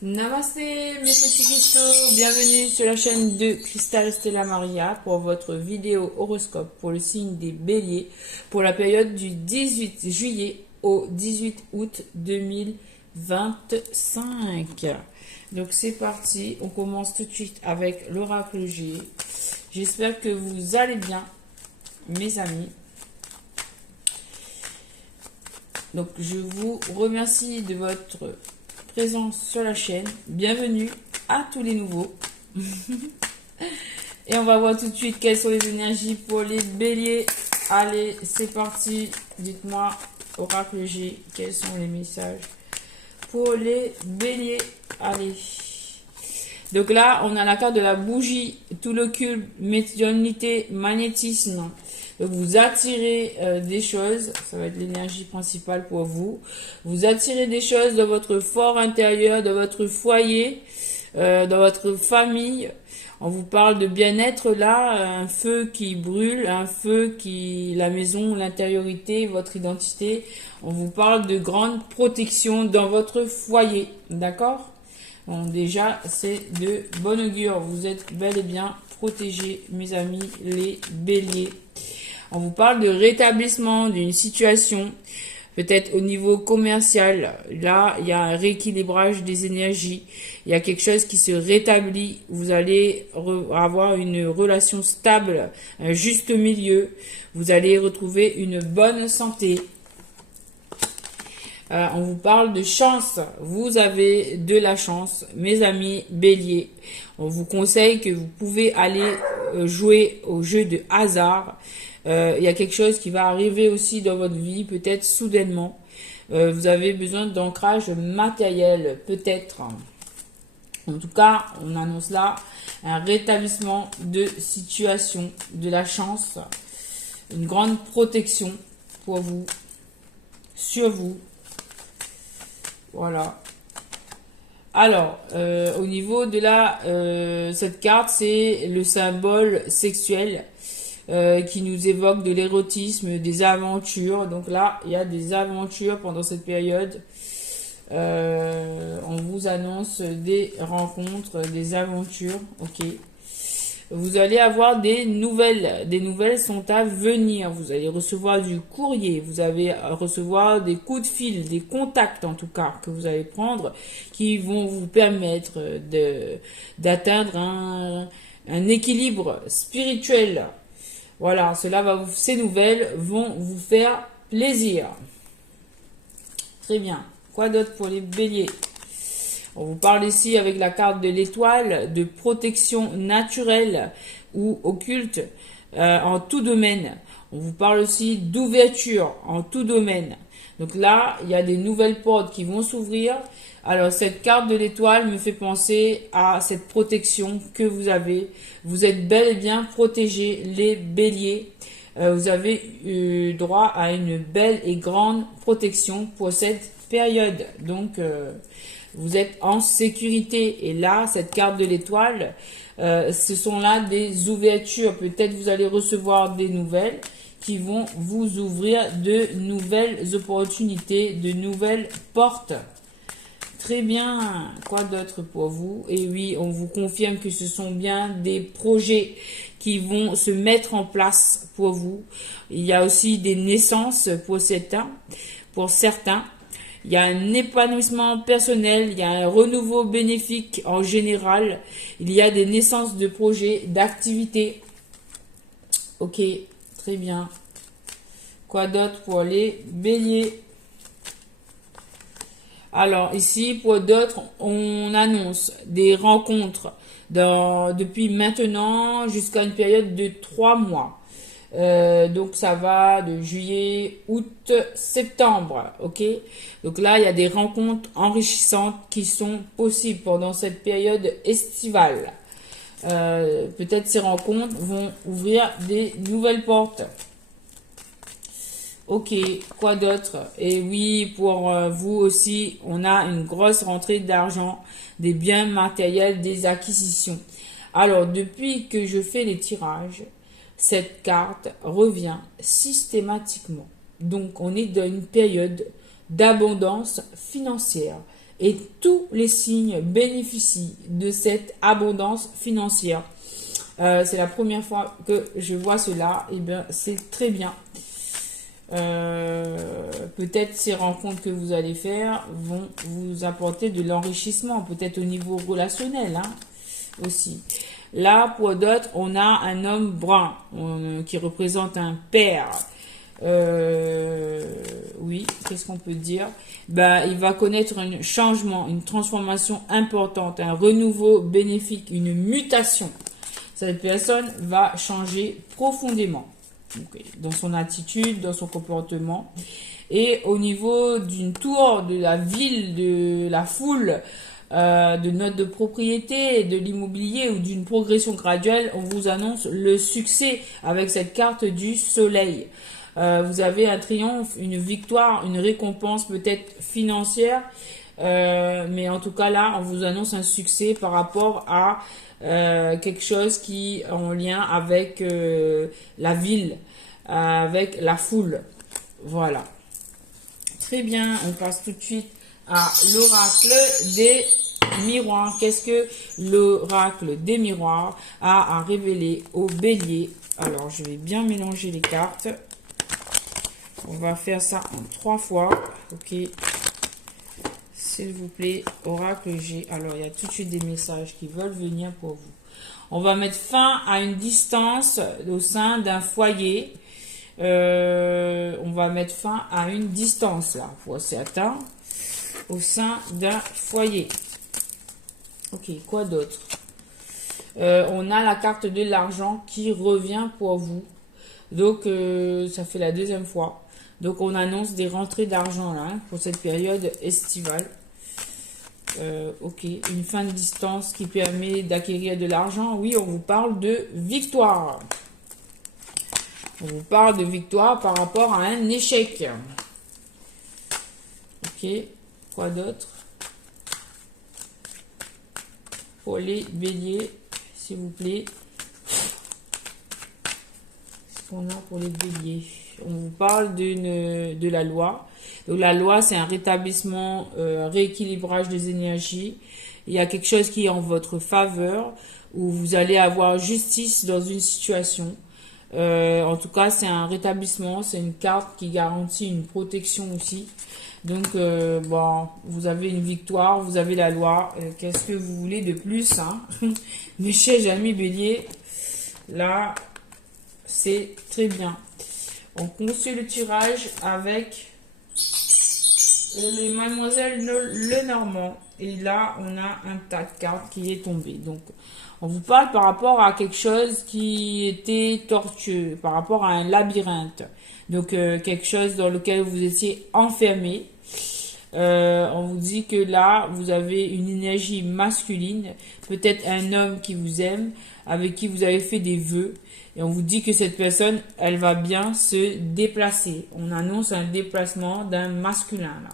Namasté mes petits cristaux, bienvenue sur la chaîne de Cristal Stella Maria pour votre vidéo horoscope pour le signe des béliers pour la période du 18 juillet au 18 août 2025. Donc c'est parti, on commence tout de suite avec l'oracle G. J'espère que vous allez bien mes amis. Donc je vous remercie de votre présence sur la chaîne. Bienvenue à tous les nouveaux. Et on va voir tout de suite quelles sont les énergies pour les béliers. Allez, c'est parti. Dites-moi, oracle G, quels sont les messages pour les béliers. Allez. Donc là, on a la carte de la bougie, tout l'occulte, médiumnité, magnétisme. Donc vous attirez des choses, ça va être l'énergie principale pour vous. Vous attirez des choses dans votre fort intérieur, dans votre foyer, dans votre famille. On vous parle de bien-être là, un feu qui brûle, un feu qui... la maison, l'intériorité, votre identité. On vous parle de grande protection dans votre foyer, d'accord ? Bon, déjà, c'est de bon augure. Vous êtes bel et bien protégés, mes amis, les béliers. On vous parle de rétablissement d'une situation, peut-être au niveau commercial. Là, il y a un rééquilibrage des énergies. Il y a quelque chose qui se rétablit. Vous allez avoir une relation stable, un juste milieu. Vous allez retrouver une bonne santé. On vous parle de chance. Vous avez de la chance, mes amis béliers. On vous conseille que vous pouvez aller jouer au jeu de hasard. Il y a quelque chose qui va arriver aussi dans votre vie, peut-être soudainement. Vous avez besoin d'ancrage matériel, peut-être. En tout cas, on annonce là un rétablissement de situation, de la chance, une grande protection pour vous, sur vous. Voilà. Alors, au niveau de cette carte, c'est le symbole sexuel qui nous évoque de l'érotisme, des aventures. Donc là, il y a des aventures pendant cette période. On vous annonce des rencontres, des aventures. Ok. Vous allez avoir des nouvelles. Des nouvelles sont à venir. Vous allez recevoir du courrier. Vous allez recevoir des coups de fil, des contacts en tout cas que vous allez prendre qui vont vous permettre d'atteindre un équilibre spirituel. Voilà, ces nouvelles vont vous faire plaisir. Très bien. Quoi d'autre pour les béliers ? On vous parle ici avec la carte de l'étoile de protection naturelle ou occulte en tout domaine. On vous parle aussi d'ouverture en tout domaine. Donc là, il y a des nouvelles portes qui vont s'ouvrir. Alors cette carte de l'étoile me fait penser à cette protection que vous avez. Vous êtes bel et bien protégés, les béliers. Vous avez droit à une belle et grande protection pour cette période. Donc vous êtes en sécurité. Et là, cette carte de l'étoile, ce sont là des ouvertures. Peut-être vous allez recevoir des nouvelles qui vont vous ouvrir de nouvelles opportunités, de nouvelles portes. Très bien. Quoi d'autre pour vous? Et oui, on vous confirme que ce sont bien des projets qui vont se mettre en place pour vous. Il y a aussi des naissances pour certains. Il y a un épanouissement personnel, il y a un renouveau bénéfique en général. Il y a des naissances de projets, d'activités. Ok, très bien. Quoi d'autre pour les béliers? Alors ici, pour d'autres, on annonce des rencontres depuis maintenant jusqu'à une période de 3 mois. Donc ça va de juillet, août, septembre, ok. Donc là, il y a des rencontres enrichissantes qui sont possibles pendant cette période estivale. Peut-être ces rencontres vont ouvrir des nouvelles portes. Ok, quoi d'autre? Et oui, pour vous aussi, on a une grosse rentrée d'argent, des biens matériels, des acquisitions. Alors, depuis que je fais les tirages, cette carte revient systématiquement. Donc, on est dans une période d'abondance financière et tous les signes bénéficient de cette abondance financière. C'est la première fois que je vois cela. Et bien, c'est très bien. Peut-être ces rencontres que vous allez faire vont vous apporter de l'enrichissement, peut-être au niveau relationnel, hein, aussi. Là, pour d'autres, on a un homme brun qui représente un père. Oui, qu'est-ce qu'on peut dire? Ben, il va connaître un changement, une transformation importante, un renouveau bénéfique, une mutation. Cette personne va changer profondément dans son attitude, dans son comportement. Et au niveau d'une tour, de la ville, de la foule, de notes de propriété, de l'immobilier ou d'une progression graduelle, on vous annonce le succès avec cette carte du soleil. Vous avez un triomphe, une victoire, une récompense peut-être financière, mais en tout cas là, on vous annonce un succès par rapport à quelque chose qui est en lien avec la ville, avec la foule. Voilà. Très bien, on passe tout de suite à l'oracle des miroirs. Qu'est-ce que l'oracle des miroirs a à révéler au bélier? Alors, je vais bien mélanger les cartes. On va faire ça en 3 fois. Ok. S'il vous plaît, oracle G. Alors, il y a tout de suite des messages qui veulent venir pour vous. On va mettre fin à une distance au sein d'un foyer. On va mettre fin à une distance, là, pour certains, au sein d'un foyer. Ok, quoi d'autre? On a la carte de l'argent qui revient pour vous. Donc, ça fait la deuxième fois. Donc, on annonce des rentrées d'argent, là, hein, pour cette période estivale. Ok, une fin de distance qui permet d'acquérir de l'argent. Oui, on vous parle de victoire. On vous parle de victoire par rapport à un échec. Ok, quoi d'autre? Pour les béliers, s'il vous plaît. Qu'est-ce qu'on a pour les béliers? On vous parle de la loi. Donc la loi, c'est un rétablissement, rééquilibrage des énergies. Il y a quelque chose qui est en votre faveur, où vous allez avoir justice dans une situation. En tout cas, c'est un rétablissement, c'est une carte qui garantit une protection aussi. Donc, bon, vous avez une victoire, vous avez la loi. Qu'est-ce que vous voulez de plus, hein? Mes chers amis béliers, là, c'est très bien. On continue le tirage avec les mademoiselles Lenormand. Et là, on a un tas de cartes qui est tombé. Donc, on vous parle par rapport à quelque chose qui était tortueux, par rapport à un labyrinthe. Donc, quelque chose dans lequel vous étiez enfermé. On vous dit que là, vous avez une énergie masculine, peut-être un homme qui vous aime, avec qui vous avez fait des vœux. Et on vous dit que cette personne, elle va bien se déplacer. On annonce un déplacement d'un masculin, là.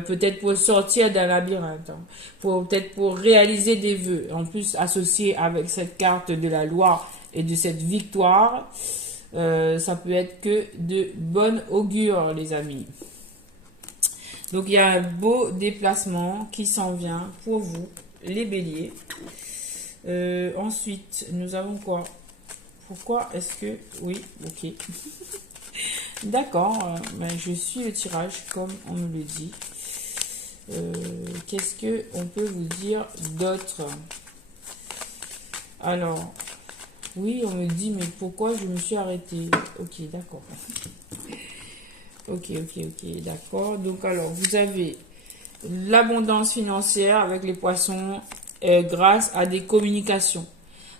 Peut-être pour sortir d'un labyrinthe, hein. Peut-être pour réaliser des vœux. En plus, associé avec cette carte de la loi et de cette victoire, ça peut être que de bonne augure, les amis. Donc, il y a un beau déplacement qui s'en vient pour vous, les béliers. Ensuite, nous avons quoi? Pourquoi est-ce que... Oui, ok. D'accord, ben, je suis le tirage comme on me le dit. Qu'est-ce que on peut vous dire d'autre? Alors, oui, on me dit, mais pourquoi je me suis arrêtée? Ok, d'accord. Ok, d'accord. Donc, alors, vous avez l'abondance financière avec les poissons grâce à des communications.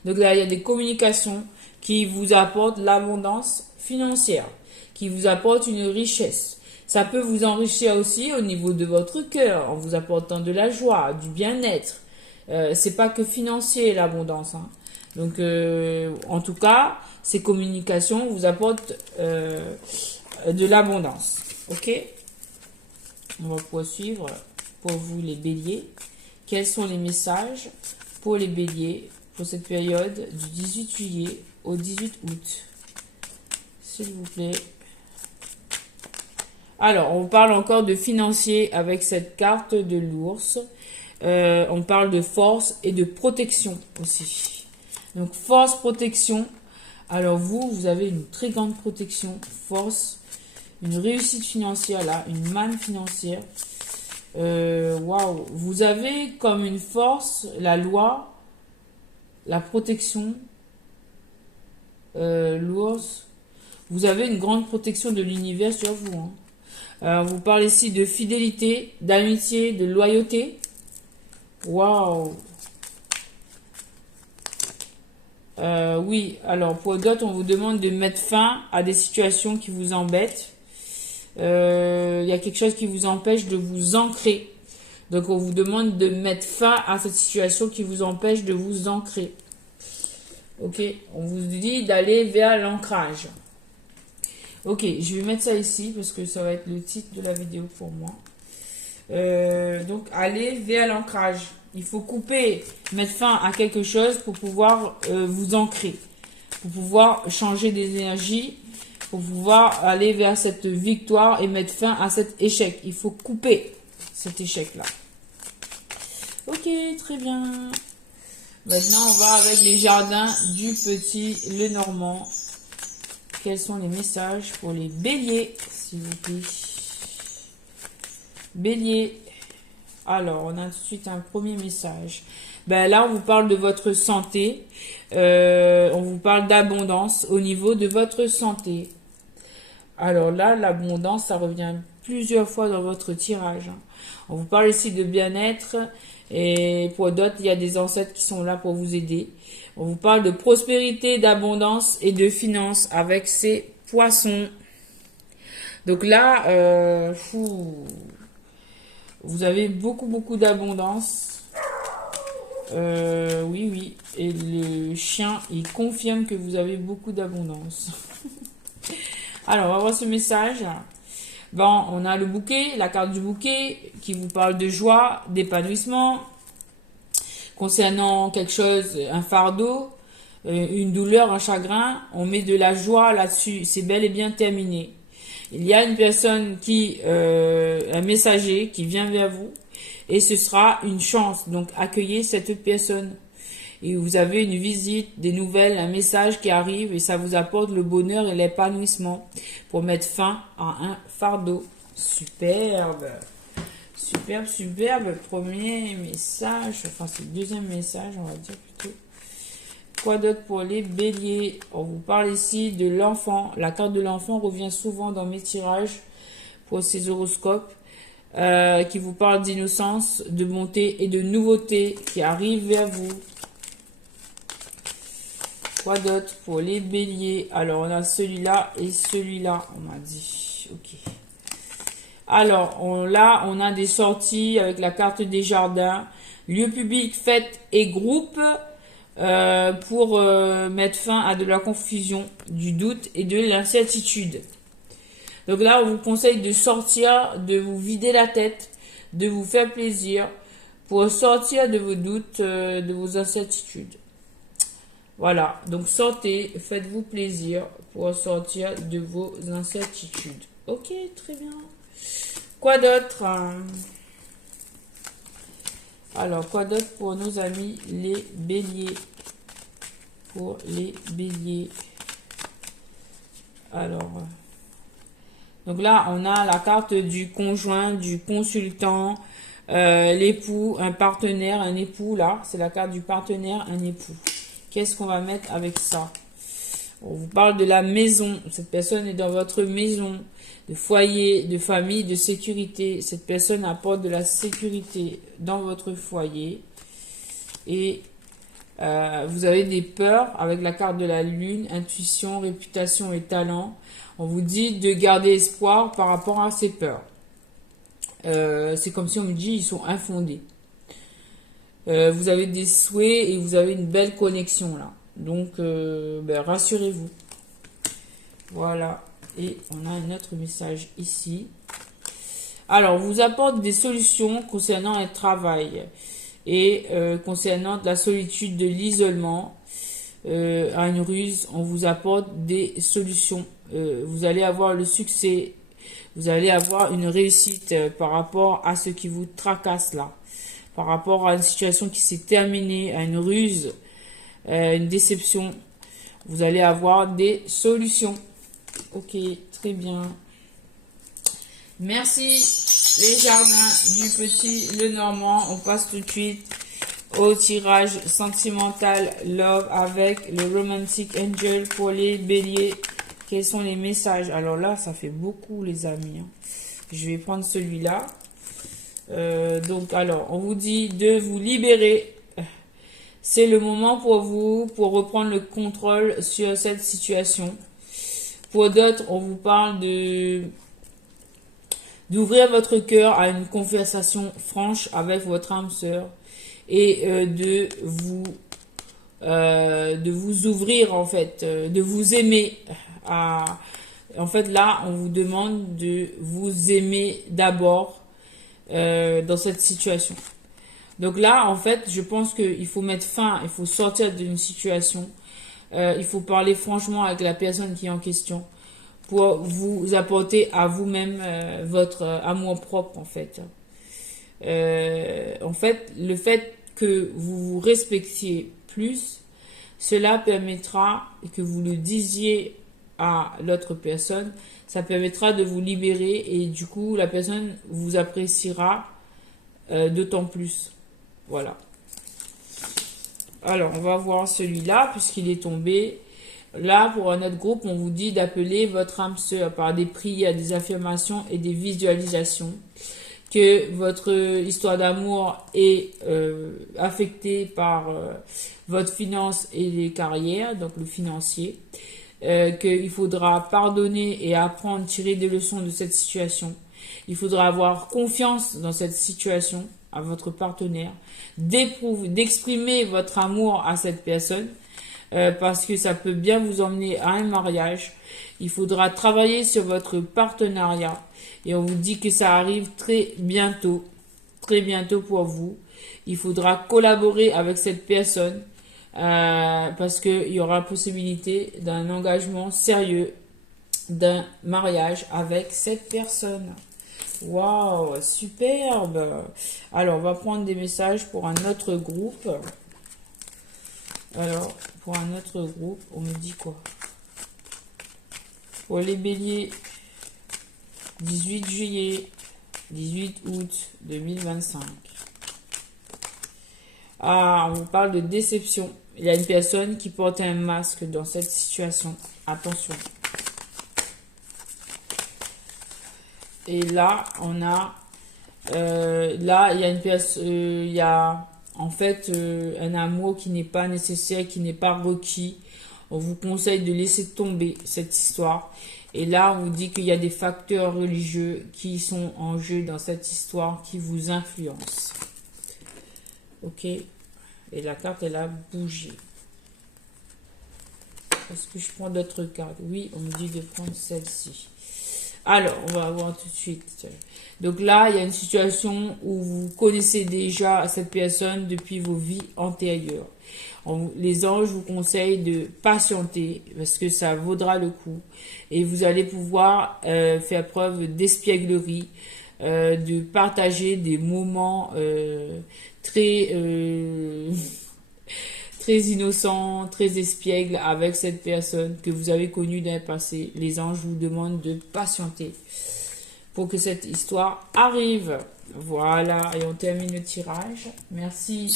Donc là, il y a des communications qui vous apportent l'abondance financière, qui vous apportent une richesse. Ça peut vous enrichir aussi au niveau de votre cœur, en vous apportant de la joie, du bien-être. C'est pas que financier l'abondance, hein. Donc, en tout cas, ces communications vous apportent de l'abondance. Ok? On va poursuivre pour vous les béliers. Quels sont les messages pour les béliers pour cette période du 18 juillet au 18 août? S'il vous plaît. Alors, on parle encore de financier avec cette carte de l'ours. On parle de force et de protection aussi. Donc, force, protection. Alors, vous avez une très grande protection, force, une réussite financière là, une manne financière. Waouh, vous avez comme une force la loi, la protection, l'ours. Vous avez une grande protection de l'univers sur vous. Hein. Vous parlez ici de fidélité, d'amitié, de loyauté. Waouh. Oui, alors pour d'autres, on vous demande de mettre fin à des situations qui vous embêtent. Il y a quelque chose qui vous empêche de vous ancrer. Donc on vous demande de mettre fin à cette situation qui vous empêche de vous ancrer. Ok, on vous dit d'aller vers l'ancrage. Ok, je vais mettre ça ici parce que ça va être le titre de la vidéo pour moi. Donc aller vers l'ancrage. Il faut couper, mettre fin à quelque chose pour pouvoir vous ancrer, pour pouvoir changer des énergies, pour pouvoir aller vers cette victoire et mettre fin à cet échec. Il faut couper cet échec-là. Ok, très bien. Maintenant, on va avec les jardins du petit Lenormand. Quels sont les messages pour les béliers, s'il vous plaît? Bélier. Alors, on a tout de suite un premier message. Ben là, on vous parle de votre santé. On vous parle d'abondance au niveau de votre santé. Alors là, l'abondance, ça revient plusieurs fois dans votre tirage. Hein. On vous parle ici de bien-être. Et pour d'autres, il y a des ancêtres qui sont là pour vous aider. On vous parle de prospérité, d'abondance et de finances avec ces poissons. Donc là, vous avez beaucoup d'abondance. Oui, oui. Et le chien, il confirme que vous avez beaucoup d'abondance. Alors, on va voir ce message. Bon, on a le bouquet, la carte du bouquet qui vous parle de joie, d'épanouissement. Concernant quelque chose, un fardeau, une douleur, un chagrin, on met de la joie là-dessus. C'est bel et bien terminé. Il y a une personne un messager qui vient vers vous et ce sera une chance. Donc, accueillez cette personne. Et vous avez une visite, des nouvelles, un message qui arrive et ça vous apporte le bonheur et l'épanouissement pour mettre fin à un fardeau. Superbe. Superbe. Premier message, enfin c'est le deuxième message, on va dire plutôt. Quoi d'autre pour les béliers? On vous parle ici de l'enfant. La carte de l'enfant revient souvent dans mes tirages pour ces horoscopes. Qui vous parle d'innocence, de bonté et de nouveauté qui arrivent vers vous. Quoi d'autre pour les béliers? Alors, on a celui-là et celui-là, on m'a dit. Ok. Alors, là, on a des sorties avec la carte des jardins, lieux publics, fêtes et groupes pour mettre fin à de la confusion, du doute et de l'incertitude. Donc là, on vous conseille de sortir, de vous vider la tête, de vous faire plaisir pour sortir de vos doutes, de vos incertitudes. Voilà, donc sortez, faites-vous plaisir pour sortir de vos incertitudes. Ok, très bien. Quoi d'autre? Alors, quoi d'autre pour nos amis les béliers? Pour les béliers. Alors, donc là, on a la carte du conjoint, du consultant, l'époux, un partenaire, un époux. Là, c'est la carte du partenaire, un époux. Qu'est-ce qu'on va mettre avec ça? On vous parle de la maison. Cette personne est dans votre maison, de foyer, de famille, de sécurité. Cette personne apporte de la sécurité dans votre foyer. Et vous avez des peurs avec la carte de la lune, intuition, réputation et talent. On vous dit de garder espoir par rapport à ces peurs. C'est comme si on me dit ils sont infondés. Vous avez des souhaits et vous avez une belle connexion là. Donc, rassurez-vous. Voilà. Et on a un autre message ici. Alors, on vous apporte des solutions concernant un travail et concernant la solitude, de l'isolement, à une ruse, on vous apporte des solutions. Vous allez avoir le succès. Vous allez avoir une réussite par rapport à ce qui vous tracasse là. Par rapport à une situation qui s'est terminée, à une ruse, une déception. Vous allez avoir des solutions. Ok, très bien. Merci les jardins du petit Lenormand. On passe tout de suite au tirage sentimental love avec le Romantic Angel pour les béliers. Quels sont les messages? Alors là, ça fait beaucoup les amis. Je vais prendre celui-là. Donc alors, on vous dit de vous libérer. C'est le moment pour vous pour reprendre le contrôle sur cette situation. Pour d'autres, on vous parle d'ouvrir votre cœur à une conversation franche avec votre âme sœur et de vous ouvrir en fait, de vous aimer. En fait, là, on vous demande de vous aimer d'abord dans cette situation. Donc là, en fait, je pense qu'il faut mettre fin, il faut sortir d'une situation. Il faut parler franchement avec la personne qui est en question pour vous apporter à vous-même votre amour propre, en fait. En fait, le fait que vous vous respectiez plus, cela permettra que vous le disiez à l'autre personne, ça permettra de vous libérer et du coup, la personne vous appréciera d'autant plus. Voilà. Alors, on va voir celui-là, puisqu'il est tombé. Là, pour un autre groupe, on vous dit d'appeler votre âme sœur par des prières, des affirmations et des visualisations. Que votre histoire d'amour est affectée par votre finance et les carrières, donc le financier. Qu'il faudra pardonner et apprendre, tirer des leçons de cette situation. Il faudra avoir confiance dans cette situation à votre partenaire, d'exprimer votre amour à cette personne, parce que ça peut bien vous emmener à un mariage. Il faudra travailler sur votre partenariat et on vous dit que ça arrive très bientôt pour vous. Il faudra collaborer avec cette personne parce qu'il y aura possibilité d'un engagement sérieux, d'un mariage avec cette personne. Waouh, superbe. Alors, on va prendre des messages pour un autre groupe. Alors, pour un autre groupe, on me dit quoi? Pour les béliers, 18 juillet, 18 août 2025. Ah, on vous parle de déception. Il y a une personne qui porte un masque dans cette situation. Attention. Et là, on a... là, il y a une personne... il y a en fait un amour qui n'est pas nécessaire, qui n'est pas requis. On vous conseille de laisser tomber cette histoire. Et là, on vous dit qu'il y a des facteurs religieux qui sont en jeu dans cette histoire, qui vous influencent. Ok. Et la carte, elle a bougé. Est-ce que je prends d'autres cartes? Oui, on me dit de prendre celle-ci. Alors, on va voir tout de suite. Donc là, il y a une situation où vous connaissez déjà cette personne depuis vos vies antérieures. Les anges vous conseillent de patienter parce que ça vaudra le coup. Et vous allez pouvoir faire preuve d'espièglerie, de partager des moments très innocents, très espiègles avec cette personne que vous avez connue dans le passé. Les anges vous demandent de patienter pour que cette histoire arrive. Voilà, et on termine le tirage. Merci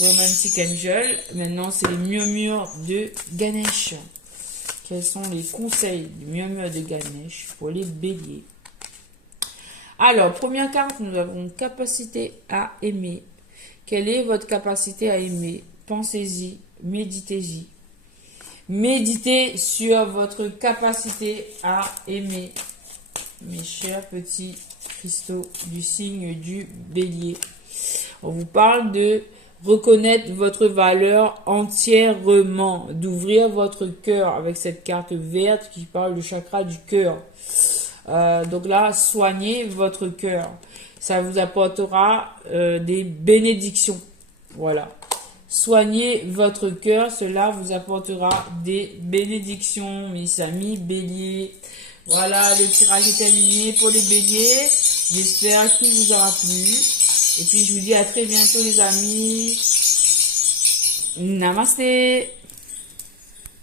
Romantic Angel. Maintenant, c'est les murmures de Ganesh. Quels sont les conseils du murmure de Ganesh pour les béliers? Alors, première carte, nous avons capacité à aimer. Quelle est votre capacité à aimer? Pensez-y, méditez-y. Méditez sur votre capacité à aimer, mes chers petits cristaux du signe du bélier. On vous parle de reconnaître votre valeur entièrement, d'ouvrir votre cœur avec cette carte verte qui parle du chakra du cœur. Donc là, soignez votre cœur. Ça vous apportera des bénédictions. Voilà. Soignez votre cœur, cela vous apportera des bénédictions, mes amis béliers. Voilà, le tirage est terminé pour les béliers. J'espère qu'il vous aura plu. Et puis, je vous dis à très bientôt, les amis. Namasté.